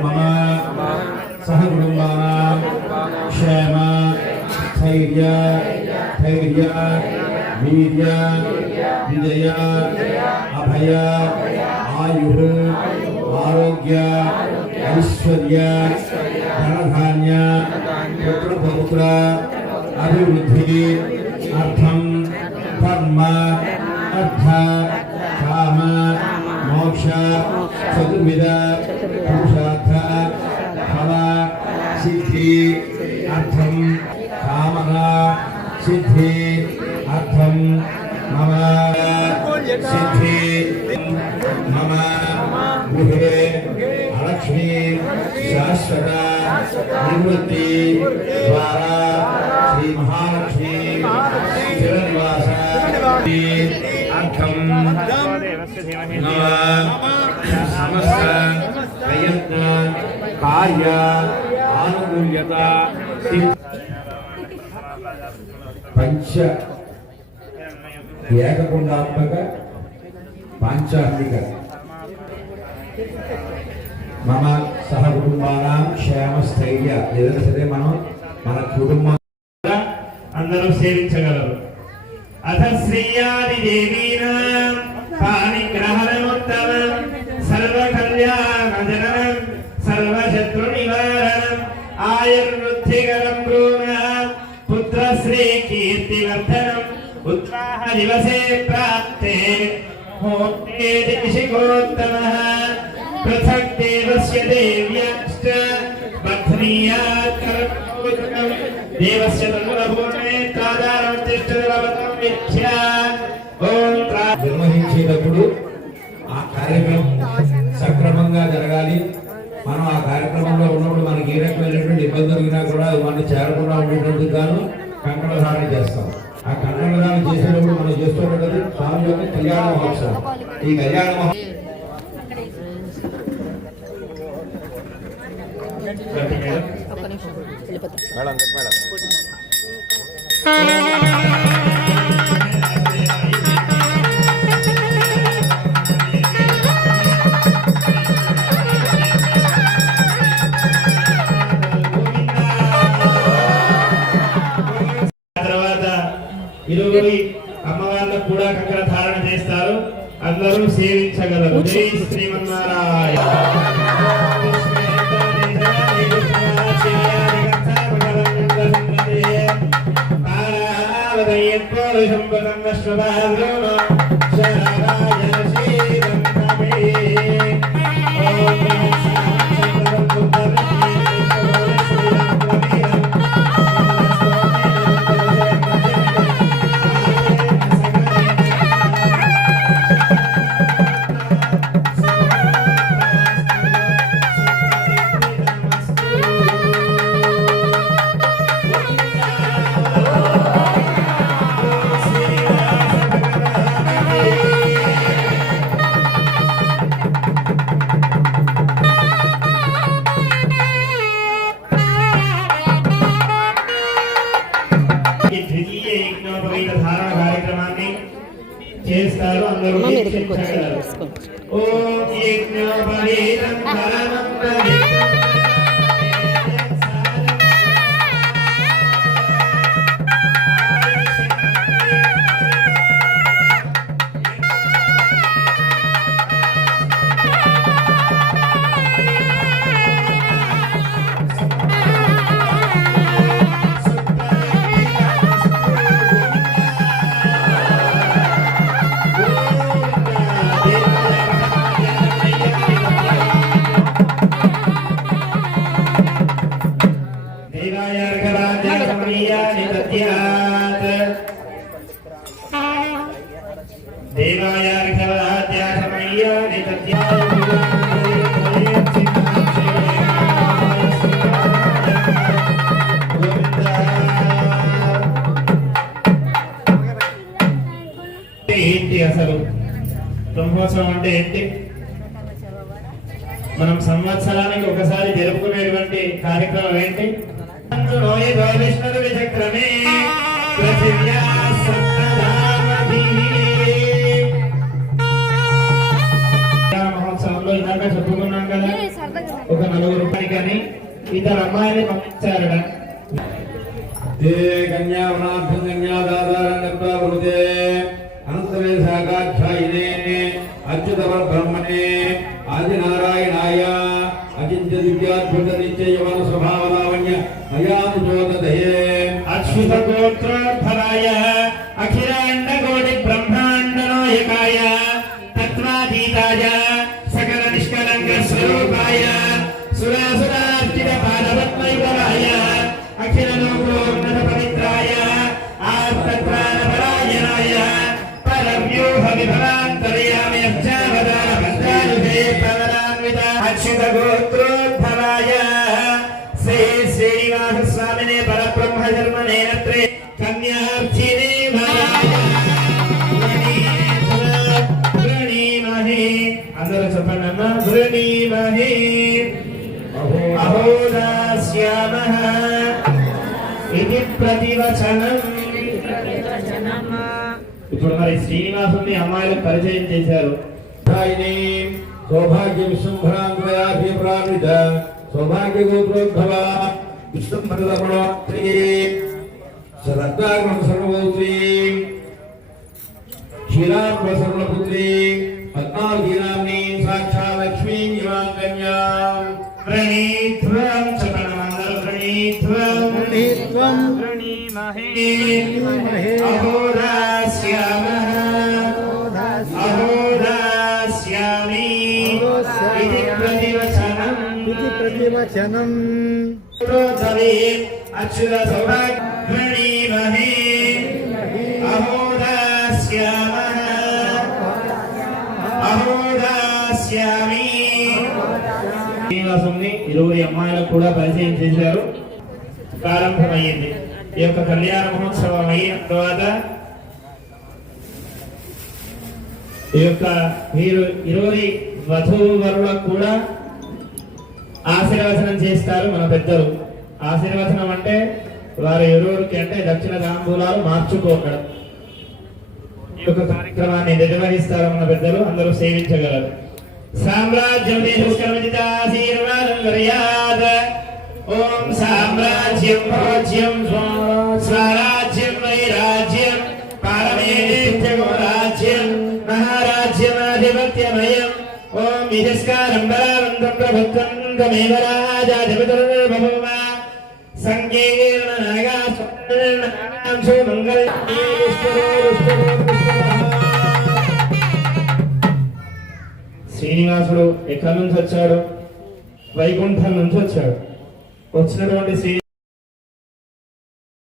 मम सह कुटुंबानां क्षेम धैर्य वीर्य विजय अभय आयु आरोग्य ऐश्वर्य धनधान्य पुत्र अभिवृद्धि अर्थम धर्म अर्थ काम मोक्ष चतुर्विध पुरुषार्थ फल सिद्धि अर्थम कामना सिद्धि अर्थम मम सिद्धि मम गृहे लक्ष्मी शाश्वत निवृत्ति द्वारा श्री महालक्ष्मी चिरनिवास अर्थम मम समस्त प्रयत्न कार्य आनुकूल्यता पंच ఏకకుండాత్మక పాంచాత్మిక మమ సహ కుటుంబానాం క్షేమ స్థైర్య ఏదైతే మనం మన కుటుంబం అందరూ సేవించగలరు. అథ శ్రీయాది దేవీనాం పాణిగ్రహణముత్తమం సర్వ కళ్యాణ జననం సర్వ శత్రు నివారణం ఆయుర్వృద్ధికరం బ్రూమః పుత్రశ్రీ కీర్తివర్ధనం उत्तराः दिवसे प्राप्ते होते दिशिकोत्तमः पृथक् देवस्य देव्याश्च बध्नीयात् कर्मोदकं देवस्य तन्मूलभूमे तादारमतिष्ठदेवतं मिथ्या ఓం నిర్వహించేటప్పుడు ఆ కార్యక్రమం సక్రమంగా జరగాలి. మనం ఆ కార్యక్రమంలో ఉన్నప్పుడు మనకి ఏ రకమైనటువంటి ఇబ్బంది జరిగినా కూడా మనం చేరకుండా ఉండేటందుకు గాను కంకణ ధారణ చేస్తాం. ఆ కన్యాదానం చేసేటప్పుడు మనం చేస్తున్నది స్వామి యొక్క కళ్యాణ మహోత్సవం. ఈ కళ్యాణ ఇరువురి అమ్మవార్లకు కూడా కంకణ ధారణ చేస్తారు. అందరూ సేవించగలరు. జై శ్రీమన్నారాయణ. చేస్తారు. అందరూ ఓం యజ్ఞోపవీతం పరమం అసలు బ్రహ్మోత్సవం అంటే ఏంటి? మనం సంవత్సరానికి ఒకసారి జరుపుకునేటువంటి కార్యక్రమం ఏంటి? విచక్రమే ఇద్దరు అమ్మాయిని పంపించారట. ते कन्यावनार्थं कन्यादातारङ्गत्वावृते अनन्तमे शाखाख्यायिने अच्युतपरब्रह्मणे आदिनारायणाय अचिन्त्यदिव्याद्भुतनित्ययवनस्वभावलावण्य मयानुजोदधये अच्युतगोत्रोद्भवाय अखिलाण्डकोटिब्रह्माण्डनायकाय तत्त्वातीताय सकलनिष्कलङ्कस्वरूपाय सुरासुरार्चितपादपद्मयुगलाय अखिललोकोन्नतपवित्राय आर्तत्राणपरायणाय परव्यूहविभवान्तर्यामि अर्चावतारभद्रायुधे प्रवरान्वित अच्युतगोत्रोद्भवाय श्री श्रीनिवासस्वामिने परब्रह्मजन्मने नत्रे कन्यार्चिने वृणीमहे అందరూ చెప్పండి అన్న వృణీమహే అహోదాస్యామః ఇది ప్రతివచనం. ఇప్పుడు మరి శ్రీనివాసుని అమ్మాయిలకు పరిచయం చేశారు. सौभाग्य विश्वभ्रांतयाभिप्राणित सौभाग्य गोत्रोद्भव विश्वभ्रतमणोत्री शरद्दागमन सर्वभूत्री क्षीरात्म सर्वपुत्री पद्मावती नाम्नी साक्षात् लक्ष्मी इमां कन्यां प्रणीत्वं चपनमंगल प्रणीत्वं प्रणीमहे अहोदास्यामः अहोदास्यामि इति प्रतिवचनं प्रोधवे अच्युत सौभाग्य प्रणीमहे अहोदास्यामः अहोदास्यामि. శ్రీనివాసుని ఇరువురి అమ్మాయిలకు కూడా పరిచయం చేశారు. ప్రారంభమైంది. ఈ యొక్క కళ్యాణ మహోత్సవం అయిన తర్వాత ఈ యొక్క మీరు ఇరువురి వధూవరులకు కూడా ఆశీర్వచనం చేస్తారు మన పెద్దలు. ఆశీర్వచనం అంటే వారి ఇరువురికి అంటే దక్షిణ తాంబూలాలు మార్చుకోకడం. ఈ యొక్క కార్యక్రమాన్ని నిర్వహిస్తారు మన పెద్దలు. అందరూ సేవించగలరు. సామ్రాజ్యం ఆశీర్వాదం వర్యాద్. ఓం సామ్రాజ్యం భోజ్యం స్వరాజ్యం వైరాజ్యం పారమేత్యగోరాజ్యం మహారాజ్యమాధిపత్యమయం. ఓం విజస్కారం బలవంతం ప్రభుత్వం తమేవ రాజాధిపతిర్బభూవ. సంకీర్ణనాగాంశో మంగళ. శ్రీనివాసుడు ఎక్కడి నుంచి వచ్చాడు? వైకుంఠం నుంచి వచ్చాడు. వచ్చినటువంటి శ్రీ